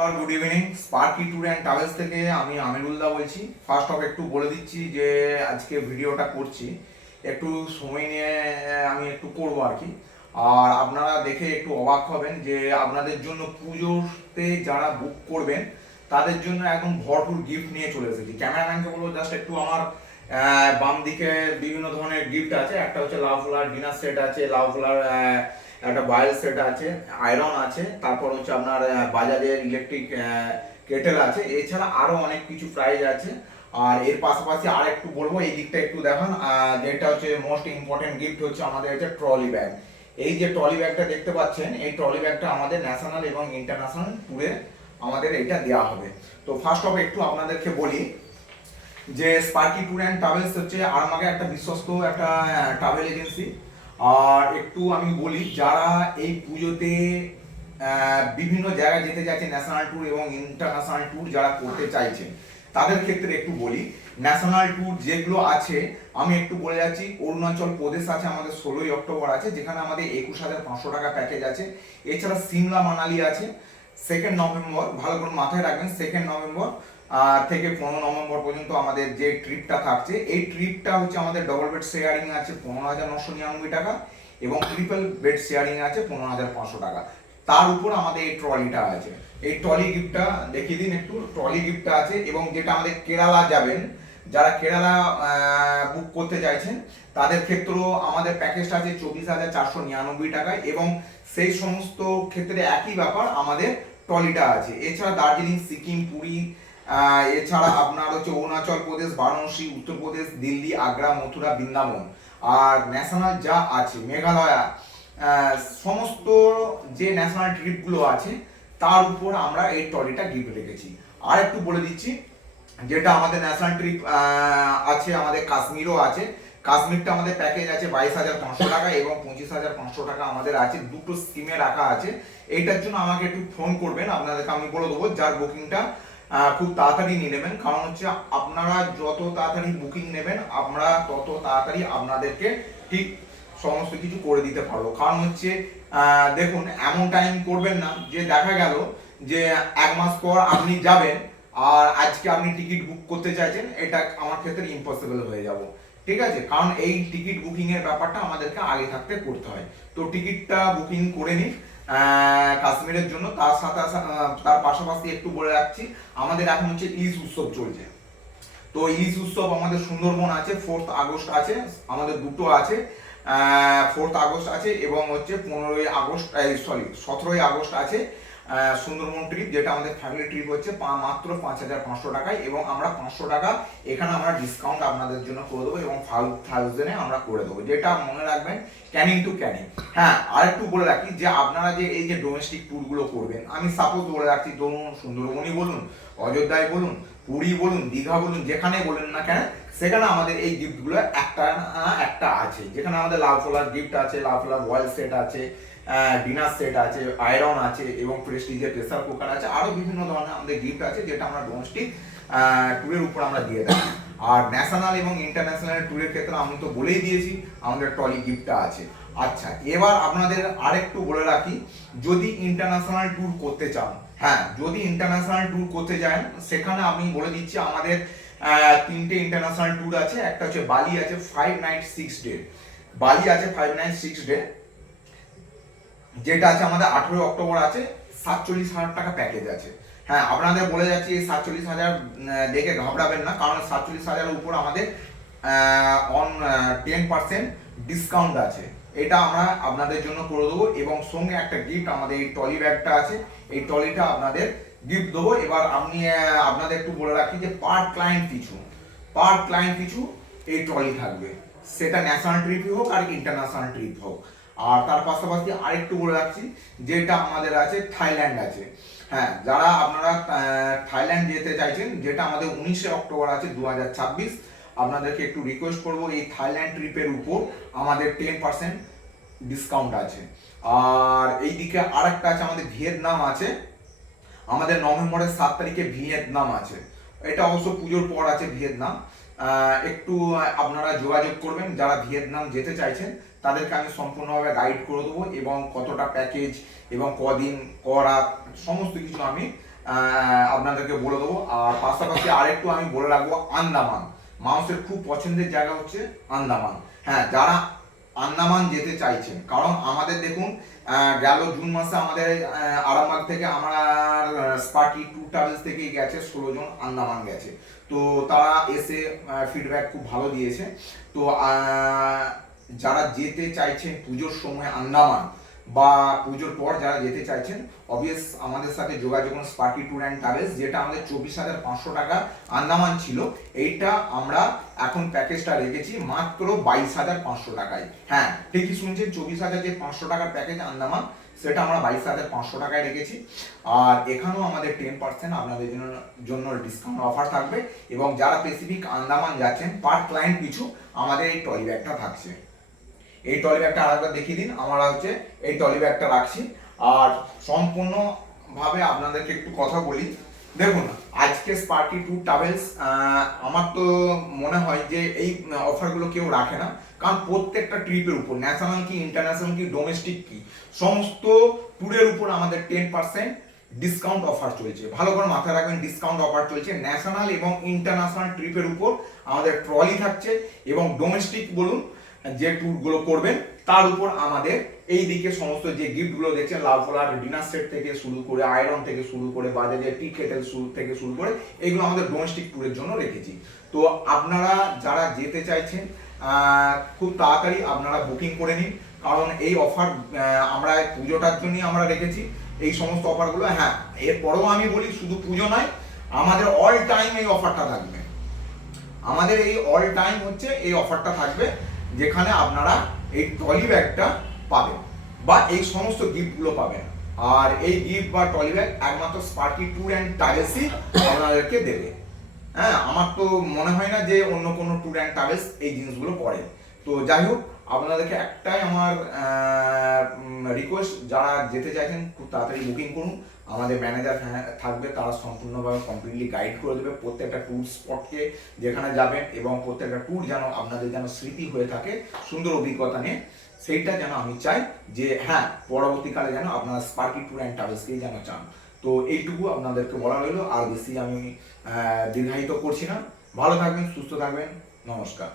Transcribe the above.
নমস্কার, good evening. Sparky tour and travels থেকে আমি আমিরুল্লাহ বলছি। ফার্স্ট অফ একটু বলে দিচ্ছি যে আজকে ভিডিওটা করছি একটু সময় নিয়ে আমি একটু করব আর কি। আর আপনারা দেখে একটু অবাক হবেন যে আপনাদের জন্য পুজোতে যারা বুক করবেন তাদের জন্য একদম ভরপুর গিফট নিয়ে চলে এসেছি। ক্যামেরাম্যানকে বলবো জাস্ট একটু আমার বাম দিকে বিভিন্ন ধরনের গিফট আছে। একটা হচ্ছে লাভ ফ্লার ডিনার সেট আছে, লাভ ফ্লার একটা বয়েল সেট আছে, আয়রন আছে, তারপর হচ্ছে আপনার বাজাজের ইলেকট্রিক কেটেল আছে। এছাড়া আরো অনেক কিছু প্রাইজ আছে। আর এর পাশাপাশি আর একটু বলবো, এই দিকটা একটু দেখান। যেটা হচ্ছে মোস্ট ইম্পর্টেন্ট গিফট হচ্ছে আমাদের হচ্ছে ট্রলি ব্যাগ। এই যে ট্রলি ব্যাগটা দেখতে পাচ্ছেন, এই ট্রলি ব্যাগটা আমাদের ন্যাশনাল এবং ইন্টারন্যাশনাল ট্যুরে আমাদের এটা দেওয়া হবে। তো ফার্স্ট অফ একটু আপনাদেরকে বলি যে স্পার্কি ট্যুর অ্যান্ড ট্রাভেলস হচ্ছে আরামবাগে একটা বিশ্বস্ত একটা ট্রাভেল এজেন্সি। আর একটু আমি বলি, যারা এই পুজোতে বিভিন্ন জায়গায় যেতে চাইছে, ন্যাশনাল ট্যুর এবং ইন্টারন্যাশনাল ট্যুর যারা করতে চাইছেন তাদের ক্ষেত্রে একটু বলি। ন্যাশনাল ট্যুর যেগুলো আছে আমি একটু বলে যাচ্ছি। অরুণাচল প্রদেশ আছে আমাদের 16ই অক্টোবর আছে, যেখানে আমাদের 21,500 টাকা প্যাকেজ আছে। এছাড়া সিমলা মানালি আছে 2nd নভেম্বর, ভালো করে মাথায় রাখবেন, 2nd নভেম্বর থেকে 15 নভেম্বর পর্যন্ত আমাদের যে ট্রিপটা থাকছে, এই ট্রিপটা হচ্ছে আমাদের ডবল বেড শেয়ারিং আছে 15,999 টাকা এবং ট্রিপল বেড শেয়ারিং আছে 15,500 টাকা। তার উপর আমাদের এই ট্রলিটা আছে। এই ট্রলি গিফটটা দেখিয়ে দিন একটু। ট্রলি গিফটটা আছে এবং যেটা আমাদের কেরালা যাবেন, যারা কেরালা বুক করতে চাইছেন তাদের ক্ষেত্রেও আমাদের প্যাকেজটা আছে 24,499 টাকায় এবং সেই সমস্ত ক্ষেত্রে একই ব্যাপার, আমাদের ট্রলিটা আছে। এছাড়া দার্জিলিং, সিকিম, পুরী, এছাড়া আপনার হচ্ছে অরুণাচল প্রদেশ, বারাণসী, উত্তরপ্রদেশ, দিল্লি, আগ্রা, মথুরা, বৃন্দাবন, আর ন্যাশনাল যা আছে মেঘালয়া, সমস্ত যে ন্যাশনাল ট্রিপগুলো আছে তার উপর আমরা এই ট্রলিটা গিফট রেখেছি। আর একটু বলে দিচ্ছি, যেটা আমাদের ন্যাশনাল ট্রিপ আছে, আমাদের কাশ্মীরও আছে। কাশ্মীরটা আমাদের প্যাকেজ আছে 22,500 টাকা এবং 25,500 টাকা আমাদের আছে, দুটো স্কিমে রাখা আছে। এইটার জন্য আমাকে একটু ফোন করবেন, আপনাদেরকে আমি বলে দেবো যার বুকিংটা খুব তাড়াতাড়ি নিয়ে নেবেন। কারণ হচ্ছে আপনারা যত তাড়াতাড়ি বুকিং নেবেন আমরা তত তাড়াতাড়ি আপনাদেরকে ঠিক সমস্ত কিছু করে দিতে পারবো। কারণ হচ্ছে দেখুন, এমন টাইম করবেন না যে দেখা গেল যে 1 মাস পর আপনি যাবেন আর আজকে আপনি টিকিট বুক করতে চাইছেন, এটা আমার ক্ষেত্রে ইম্পসিবল হয়ে যাব। ঠিক আছে, কারণ এই টিকিট বুকিং এর ব্যাপারটা আমাদেরকে আগে থাকতে করতে হয়। তো টিকিটটা বুকিং করে নিন কাশ্মীরের জন্য। তার সাথে তার পাশাপাশি একটু বলে রাখছি, আমাদের এখন হচ্ছে ইলিশ উৎসব চলছে। তো ইলিশ উৎসব আমাদের সুন্দরবন আছে, 4th আগস্ট আছে, আমাদের দুটো আছে। 4th আগস্ট আছে এবং হচ্ছে 17ই আগস্ট আছে সুন্দরবন ট্রিপ, যেটা আমাদের ফ্যামিলি ট্রিপ হচ্ছে মাত্র 5,500 টাকায় এবং আমরা 500 টাকা এখানে আমরা ডিসকাউন্ট আপনাদের জন্য করে দেবো এবং 5,000-এ আমরা করে দেবো। যেটা মনে রাখবেন, ক্যানিং টু ক্যানিং। হ্যাঁ, আর একটু বলে রাখি যে আপনারা যে এই যে ডোমেস্টিক ট্যুরগুলো করবেন, আমি সাপোজ বলে রাখছি, ধরুন সুন্দরবনই বলুন, অযোধ্যায় বলুন, পুরী বলুন, দীঘা বলুন, যেখানে বলেন না কেন সেখানে আমাদের এই গিফটগুলো একটা না একটা আছে। যেখানে আমাদের লাভ ফ্লার গিফট আছে, লাভ ফ্লার বয়েল সেট আছে, ডিনার সেট আছে, আয়রন আছে এবং প্রেস্টিজের প্রেসার কুকার আছে, আরো বিভিন্ন ধরনের আমাদের গিফট আছে যেটা আমরা ডোমেস্টিক ট্যুরের উপর আমরা দিয়ে থাকি। আর ন্যাশনাল এবং ইন্টারন্যাশনাল ট্যুরের ক্ষেত্রে আমি তো বলেই দিয়েছি আমাদের ট্রলি গিফটটা আছে। আচ্ছা, এবার আপনাদের আরেকটু বলে রাখি, যদি ইন্টারন্যাশনাল ট্যুর করতে চান, হ্যাঁ যদি ইন্টারন্যাশনাল ট্যুর করতে যান, সেখানে আমি বলে দিচ্ছি আমাদের 3টে ইন্টারন্যাশনাল ট্যুর আছে। একটা হচ্ছে বালি আছে 5 নাইট 6 ডে, বালি আছে 5 নাইট 6 ডে, যেটা আছে আমাদের 18 অক্টোবর আছে, 47,000 টাকা প্যাকেজ আছে। হ্যাঁ, আপনাদের বলে যাচ্ছি এই 47,000 দেখে ঘাবড়াবেন না, কারণ 47,000-এর উপর আমাদের অন 10% ডিসকাউন্ট আছে। এটা আমরা আপনাদের জন্য করে দেবো এবং সঙ্গে একটা গিফট, আমাদের এই ট্রলি ব্যাগটা আছে, এই ট্রলিটা আপনাদের গিফট দেবো। এবার আমি আপনাদের একটু বলে রাখি যে পার ক্লায়েন্ট পিছু এই ট্রলি থাকবে, সেটা ন্যাশনাল ট্রিপই হোক আর ইন্টারন্যাশনাল ট্রিপ হোক। আর তার পাশাপাশি আরেকটু বলে রাখছি, যেটা আমাদের আছে থাইল্যান্ড আছে। হ্যাঁ, যারা আপনারা থাইল্যান্ড যেতে চাইছেন, যেটা আমাদের 19শে অক্টোবর আছে 2026, আপনাদেরকে একটু রিকোয়েস্ট করবো, এই থাইল্যান্ড ট্রিপের উপর আমাদের 10% ডিসকাউন্ট আছে। আর এইদিকে আরেকটা আছে, আমাদের ভিয়েতনাম আছে, আমাদের নভেম্বরের 7 তারিখে ভিয়েতনাম আছে। এটা অবশ্য পুজোর পর আছে ভিয়েতনাম। একটু আপনারা যোগাযোগ করবেন, যারা ভিয়েতনাম যেতে চাইছেন তাদেরকে আমি সম্পূর্ণভাবে গাইড করে দেবো এবং কতটা প্যাকেজ এবং কদিন করাত সমস্ত কিছু আমি আপনাদেরকে বলে দেবো। আর পাশাপাশি আরেকটু আমি বলে রাখবো, আন্দামান মানুষের খুব পছন্দের জায়গা হচ্ছে আন্দামান। হ্যাঁ, যারা আন্দামান যেতে চাইছেন, কারণ আমাদের দেখুন গেল জুন মাসে আমাদের আরামবাগ থেকে আমার স্পার্কি ট্যুর ট্রাভেলস থেকেই গেছে 16 জন আন্দামান গেছে। তো তারা এসে ফিডব্যাক খুব ভালো দিয়েছে। তো যারা যেতে চাইছেন পুজোর সময় আন্দামান বা পুজোর পর যারা যেতে চাইছেন, অবভিয়াস আমাদের সাথে যোগাযোগ করুন। স্পার্কি ট্যুর অ্যান্ড ট্রাভেলস, যেটা আমাদের 24,500 টাকা আন্দামান ছিল, এইটা আমরা এখন প্যাকেজটা রেখেছি মাত্র 22,500 টাকায়। হ্যাঁ, ঠিকই শুনছেন, 24,500 টাকার প্যাকেজ আন্দামান, সেটা আমরা 22,500 টাকায় রেখেছি। আর এখানেও আমাদের 10% আপনাদের জন্য ডিসকাউন্ট অফার থাকবে। এবং যারা স্পেসিফিক আন্দামান যাচ্ছেন, পার ক্লায়েন্ট পিছু আমাদের এই ট্রলি ব্যাগটা থাকছে। এই ট্রলি ব্যাগটা আরেকবার দেখিয়ে দিন। আমরা হচ্ছে এই ট্রলি ব্যাগটা রাখছি। আর সম্পূর্ণভাবে আপনাদেরকে একটু কথা বলি, দেখুন আজকে স্পার্কি ট্যুর ট্রাভেলস, আমার তো মনে হয় যে এই অফারগুলো কেউ রাখে না, কারণ প্রত্যেকটা ট্রিপের উপর, ন্যাশনাল কি ইন্টারন্যাশনাল কি ডোমেস্টিক কি, সমস্ত ট্যুরের উপর আমাদের 10% ডিসকাউন্ট অফার চলছে। ভালো করে মাথায় রাখবেন, ডিসকাউন্ট অফার চলছে ন্যাশনাল এবং ইন্টারন্যাশনাল ট্রিপের উপর। আমাদের ট্রলি থাকছে এবং ডোমেস্টিক বলুন যে ট্যুরগুলো করবেন তার উপর আমাদের এই দিকে সমস্ত যে গিফটগুলো দেখছেন, লাভ ফলার ডিনার সেট থেকে শুরু করে, আয়রন থেকে শুরু করে, বাজাজের টি কেটেল থেকে শুরু করে, এগুলো আমাদের ডোমেস্টিক ট্যুরের জন্য রেখেছি। তো আপনারা যারা যেতে চাইছেন খুব তাড়াতাড়ি আপনারা বুকিং করে নিন, কারণ এই অফার আমরা পুজোটার জন্যই আমরা রেখেছি এই সমস্ত অফারগুলো। হ্যাঁ, এরপরেও আমি বলি, শুধু পুজো নয়, আমাদের অল টাইম এই অফারটা থাকবে। আমাদের এই অল টাইম হচ্ছে এই অফারটা থাকবে, যেখানে আপনারা এই ট্রলি ব্যাগটা পাবেন বা এই সমস্ত গিফটগুলো পাবেন। আর এই গিফট বা ট্রলি ব্যাগ একমাত্র স্পার্কি ট্যুর অ্যান্ড ট্রাভেলসই আপনাদেরকে দেবে। হ্যাঁ, আমার তো মনে হয় না যে অন্য কোনো ট্যুর অ্যান্ড ট্রাভেলস এই জিনিসগুলো করে। তো যাই হোক, আপনাদেরকে একটাই আমার রিকোয়েস্ট, যারা যেতে চাইছেন খুব তাড়াতাড়ি বুকিং করুন। আমাদের ম্যানেজার থাকবে, তারা সম্পূর্ণভাবে কমপ্লিটলি গাইড করে দেবে প্রত্যেকটা ট্যুর স্পটকে যেখানে যাবেন, এবং প্রত্যেকটা ট্যুর যেন আপনাদের যেন স্মৃতি হয়ে থাকে সুন্দর অভিজ্ঞতা নিয়ে। সেইটা যেন আমি চাই যে হ্যাঁ, পরবর্তীকালে যেন আপনারা স্পার্কি ট্যুর অ্যান্ড ট্রাভেলসকেই যেন চান। তো এইটুকু আপনাদেরকে বলা রইলো, আর বেশি আমি দীর্ঘায়িত করছি না। ভালো থাকবেন, সুস্থ থাকবেন, নমস্কার।